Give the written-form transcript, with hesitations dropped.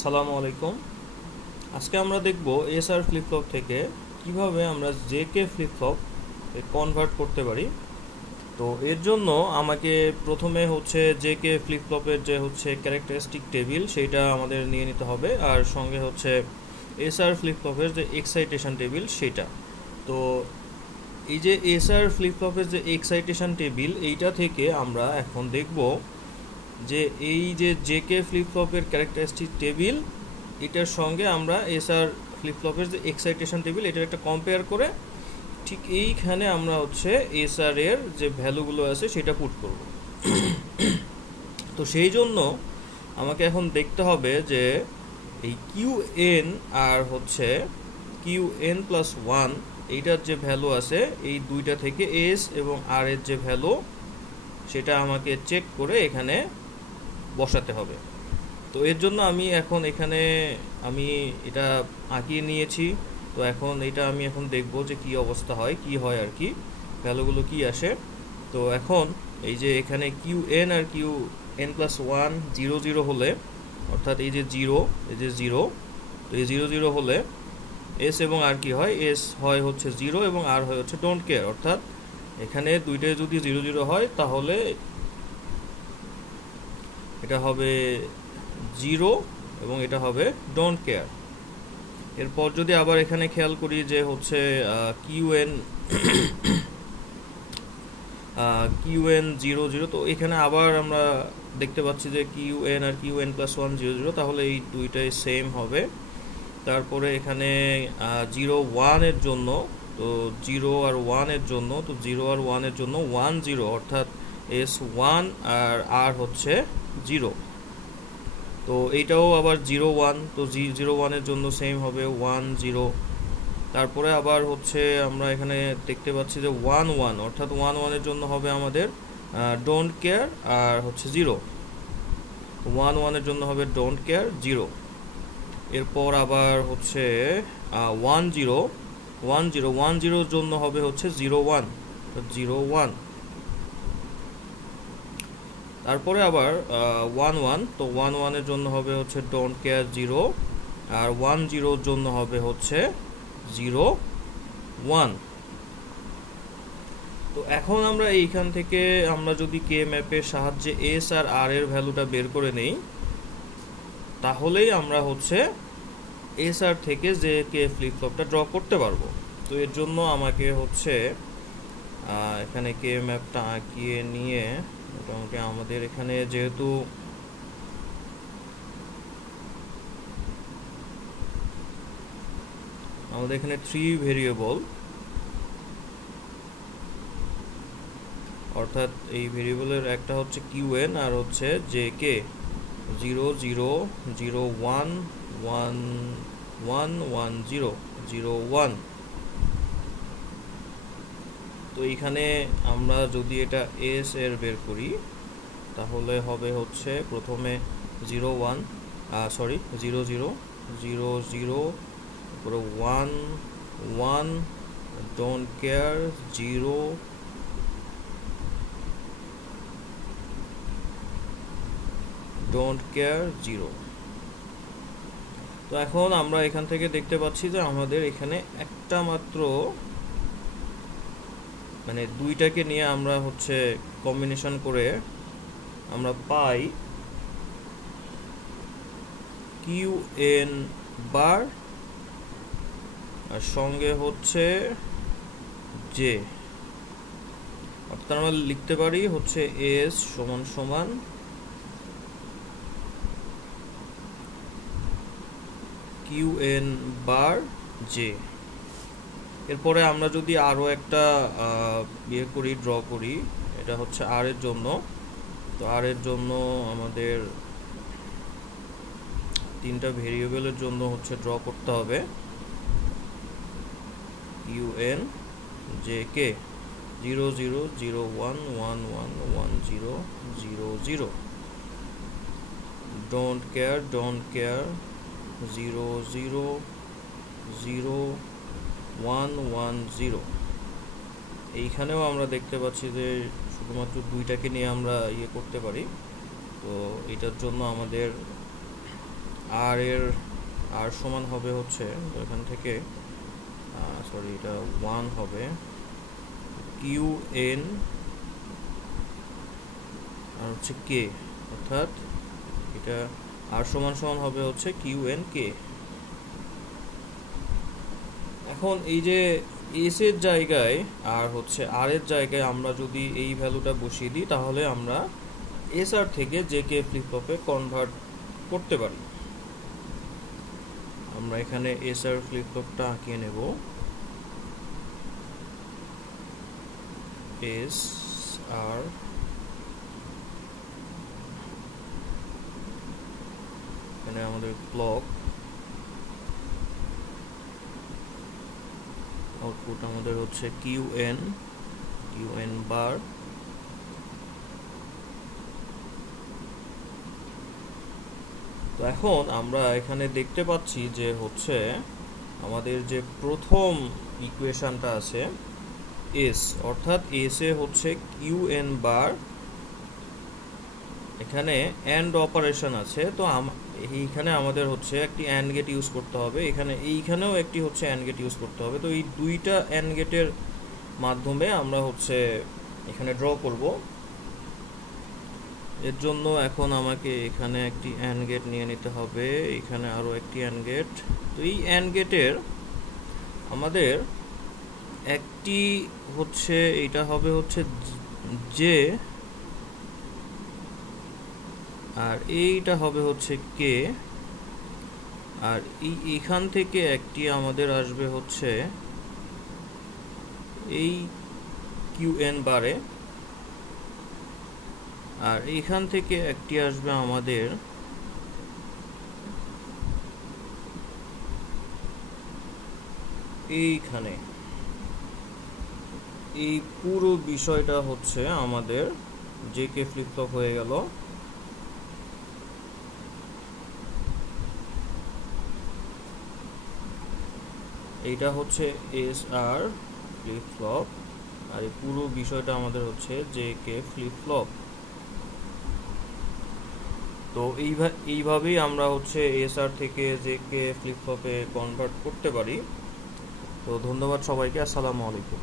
আসসালামু আলাইকুম। আজকে আমরা দেখব এসআর ফ্লিপ ফ্লপ থেকে কিভাবে আমরা জেকে ফ্লিপ ফ্লপ কনভার্ট করতে পারি। তো এর জন্য আমাকে প্রথমে জেকে ফ্লিপ ফ্লপের যে ক্যারেক্টারিস্টিক টেবিল সেইটা আমাদের নিয়ে নিতে হবে, আর সঙ্গে এসআর ফ্লিপ ফ্লপের যে এক্সাইটেশন টেবিল সেটা। তো এই যে এসআর ফ্লিপ ফ্লপের যে এক্সাইটেশন টেবিল এইটা থেকে আমরা এখন দেখব যে এই যে জেকে ফ্লিপ ফ্লপের ক্যারেক্টারিস্টিক টেবিল এটার সঙ্গে আমরা এসআর ফ্লিপ ফ্লপের যে এক্সাইটেশন টেবিল এটার একটা কম্পেয়ার করে ঠিক এইখানে আমরা এসআর এর যে ভ্যালুগুলো আছে সেটা পুট করব। তো সেই জন্য আমাকে এখন দেখতে হবে যে এই কিউ এন আর কিউ এন প্লাস ওয়ান এইটার যে ভ্যালু আছে এই দুইটা থেকে এস এবং আর এর যে ভ্যালু সেটা আমাকে চেক করে এখানে বসাতে হবে। তো এর জন্য আমি এখন এখানে এটা আঁকিয়ে নিয়েছি। তো এখন এটা আমি এখন দেখব যে কি অবস্থা হয়, কি হয় আর কি, ভ্যালুগুলো কি আসে। তো এখন এই যে এখানে কিউ এন আর কিউ এন প্লাস ওয়ান 0 0 হলে, অর্থাৎ এই যে জিরো, তো এই 0 0 হলে এস এবং আর কি হয়, এস হয় 0 এবং আর হয় ডোন্ট কেয়ার। অর্থাৎ এখানে দুইটাই যদি 0 0 হয় তাহলে এটা হবে 0 এবং এটা হবে ডোন্ট কেয়ার। এরপর যদি আবার এখানে খেয়াল করি যে কিউএন 0 0, তো এখানে আবার আমরা দেখতে পাচ্ছি যে কিউএন আর কিউএন প্লাস ওয়ান 0 0, তাহলে এই দুইটাই সেম হবে। তারপরে এখানে 0 1 এর জন্য, তো 0 আর 1 এর জন্য, তো 0 আর 1 এর জন্য 1 0, অর্থাৎ এস 1 আর আর 0। তো এইটাও আবার 0 1, তো 0 1 এর জন্য সেম হবে 1 0। তারপরে আবার আমরা এখানে দেখতে পাচ্ছি যে 1 1, অর্থাৎ 1 1 এর জন্য হবে আমাদের ডোন্ট কেয়ার আর 0। 1 1 এর জন্য হবে ডোন্ট কেয়ার 0। এরপর আবার 1 0 1 0 1 0 এর জন্য হবে 0 1, 0 1। তারপরে আবার 1 1, তো 1 1 এর জন্য হবে ডোন্ট কেয়ার 0, আর 1 0 এর জন্য হবে 0 1। তো এখন আমরা এইখান থেকে আমরা যদি কে ম্যাপের সাহায্যে এস আর আর এর ভ্যালুটা বের করে নেই, তাহলেই আমরা এস আর থেকে যে কে ফ্লিপ ফ্লপটা ড্র করতে পারবো। তো এর জন্য আমাকে এখানে কে ম্যাপটা আঁকিয়ে নিয়ে মোটামুটি আমাদের এখানে যেহেতু আমাদের এখানে 3 ভেরিয়েবল, অর্থাৎ এই ভেরিয়েবলের একটা কিউএন আর জে কে 0 0 0 1 1 1 1 0 0 1। তো এইখানে আমরা যদি এটা এস এর বের করি তাহলে হবে প্রথমে 0 1 0 0 0 0, তারপরে 1 1 ডোন্ট কেয়ার 0, ডোন্ট কেয়ার 0। তো এখন আমরা এখান থেকে দেখতে পাচ্ছি যে আমাদের এখানে একটা মাত্র মানে দুইটাকে নিয়ে আমরা কম্বিনেশন করে আমরা পাই কিউ এন বার, আর সঙ্গে জে, অর্থাৎ আমরা লিখতে পারি এস সমান সমান কিউ এন বার জে। এরপরে আমরা যদি আরো একটা ড্র করি, এটা আর এর জন্য। তো আর এর জন্য আমাদের তিনটা ভেরিয়েবলের জন্য ড্র করতে হবে Q N J K 0 0 0 1 1 1 1 0 0 0, don't care 0 0 0 1 1 0। এইখানেও আমরা দেখতে পাচ্ছি যে শুধুমাত্র দুইটাকে নিয়ে আমরা করতে পারি। তো এটার জন্য আমাদের আর সমান হবে হচ্ছে, তো এখান থেকে সরি এটা 1 হবে, কিউ এন আর হচ্ছে কে, অর্থাৎ এটা আর সমান সমান হবে হচ্ছে কিউ এন কে। এখন এই যে এস এর জায়গায় আর হচ্ছে আর এর জায়গায় আমরা যদি এই ভ্যালুটা বসিয়ে দিই, তাহলে আমরা এস আর থেকে জে কে ফ্লিপ ফ্লপে কনভার্ট করতে পারি। আমরা এখানে এস আর ফ্লিপ ফ্লপটা আঁকিয়ে নেব, এস আর এখানে আমাদের ক্লক, আউটপুট আমাদের হচ্ছে কিউ এন বার। তো এখন আমরা এখানে দেখতে পাচ্ছি যে হচ্ছে আমাদের যে প্রথম ইকুয়েশনটা আছে এস, অর্থাৎ এস এ হচ্ছে কিউ এন বার, এখানে অ্যান্ড অপারেশন আছে, তো এইখানে আমাদের হচ্ছে একটি অ্যান্ড গেট ইউজ করতে হবে, এইখানেও একটি হচ্ছে অ্যান্ড গেট ইউজ করতে হবে। তো এই দুইটা অ্যান্ড গেটের মাধ্যমে আমরা হচ্ছে এখানে ড্র করব। এর জন্য এখন আমাকে এখানে একটি অ্যান্ড গেট নিয়ে নিতে হবে, এখানে আরও একটি অ্যান্ড গেট। তো এই অ্যান্ড গেটের আমাদের একটি হচ্ছে এইটা হবে হচ্ছে জে, আর এইটা হবে হচ্ছে কে, আর এইখান থেকে একটি আমাদের আসবে হচ্ছে এই কিউ এন বারে, আর এইখান থেকে একটি আসবে আমাদের এইখানে। এই পুরো বিষয়টা হচ্ছে আমাদের জে কে ফ্লিপ ফ্লপ হয়ে গেল। এইটা হচ্ছে এস আর ফ্লিপ ফ্লপ, আর এই পুরো বিষয়টা আমাদের হচ্ছে জে কে ফ্লিপ ফ্লপ। তো এইভাবেই আমরা হচ্ছে এস আর থেকে জে কে ফ্লিপ ফ্লপে কনভার্ট করতে পারি। তো ধন্যবাদ সবাইকে, আসসালামু আলাইকুম।